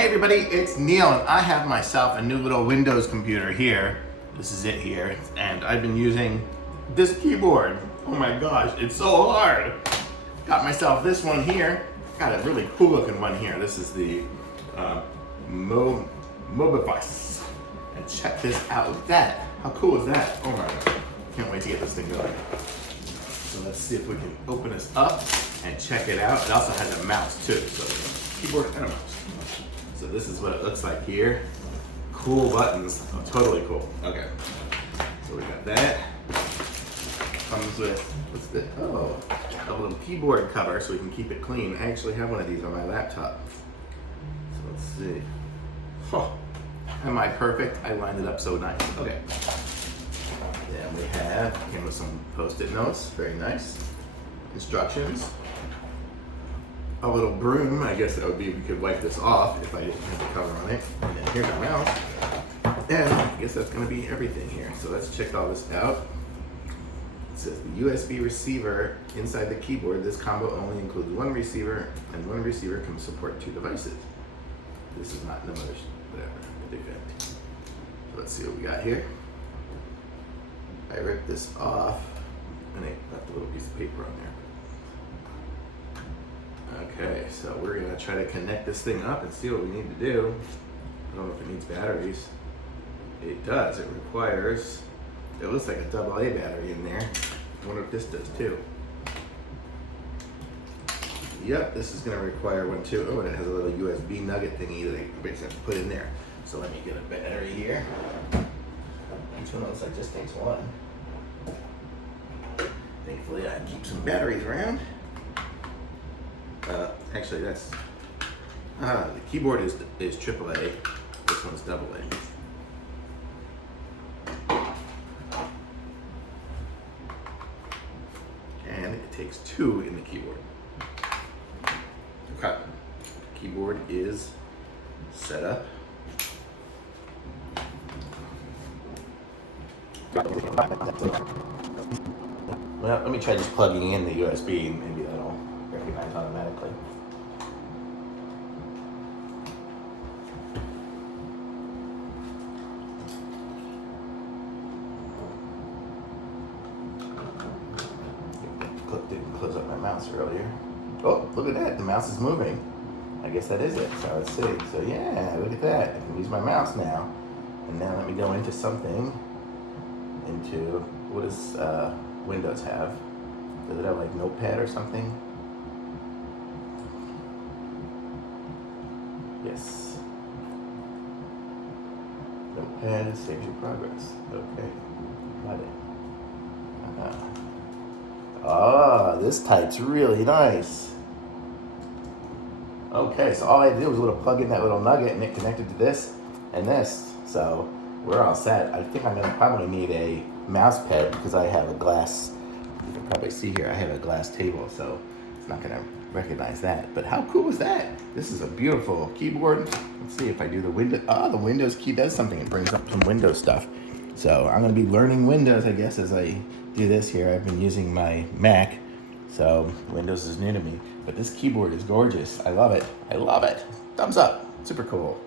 Hey everybody, it's Neil and I have myself a new little Windows computer here. This is it here, and I've been using this keyboard. Oh my gosh, it's so hard. Got myself this one here. Got a really cool looking one here. This is the Mobifice. And check this out. Look at that. How cool is that? Oh my god. Can't wait to get this thing going. So let's see if we can open this up and check it out. It also has a mouse too. So keyboard and a mouse. So this is what it looks like here. Cool buttons. Oh, totally cool. Okay. So we got that. Comes with, what's this? Oh, a little keyboard cover so we can keep it clean. I actually have one of these on my laptop. So let's see. Oh, am I perfect? I lined it up so nice. Okay. Then we came with some post-it notes. Very nice. Instructions. A little broom. I guess that would be, we could wipe this off if I didn't have the cover on it. And then here's a mouse. And I guess that's going to be everything here. So let's check all this out. It says the USB receiver inside the keyboard. This combo only includes one receiver, and one receiver can support two devices. This is not the most, whatever, the defect. So let's see what we got here. I ripped this off, and I left a little piece of paper on there. Okay, so we're gonna try to connect this thing up and see what we need to do. I don't know if it needs batteries. It does. It requires, it looks like a AA battery in there. I wonder if this does too. Yep, this is gonna require one too. Oh, and it has a little USB nugget thingy that I basically have to put in there. So let me get a battery here. Each one looks like just takes one. Thankfully I keep some batteries around. Actually that's, the keyboard is AAA, this one's AA. And it takes two in the keyboard. Okay, keyboard is set up. Well, let me try just plugging in the USB and maybe that'll recognize automatically. Didn't close up my mouse earlier. Oh, look at that, the mouse is moving. I guess that is it, so let's see. So yeah, look at that, I can use my mouse now. And now let me go into something, what does Windows have? Does it have like Notepad or something? Yes. Notepad saves your progress. Okay, got it. Ah, this type's really nice. Okay, so all I did was a little plug in that little nugget and it connected to this and this. So we're all set. I think I'm gonna probably need a mouse pad because I have a glass, you can probably see here, I have a glass table, so it's not gonna recognize that. But how cool is that? This is a beautiful keyboard. Let's see if I do the the Windows key does something. It brings up some Windows stuff. So I'm gonna be learning Windows, I guess, as I do this here. I've been using my Mac, so Windows is new to me. But this keyboard is gorgeous. I love it. I love it. Thumbs up. Super cool.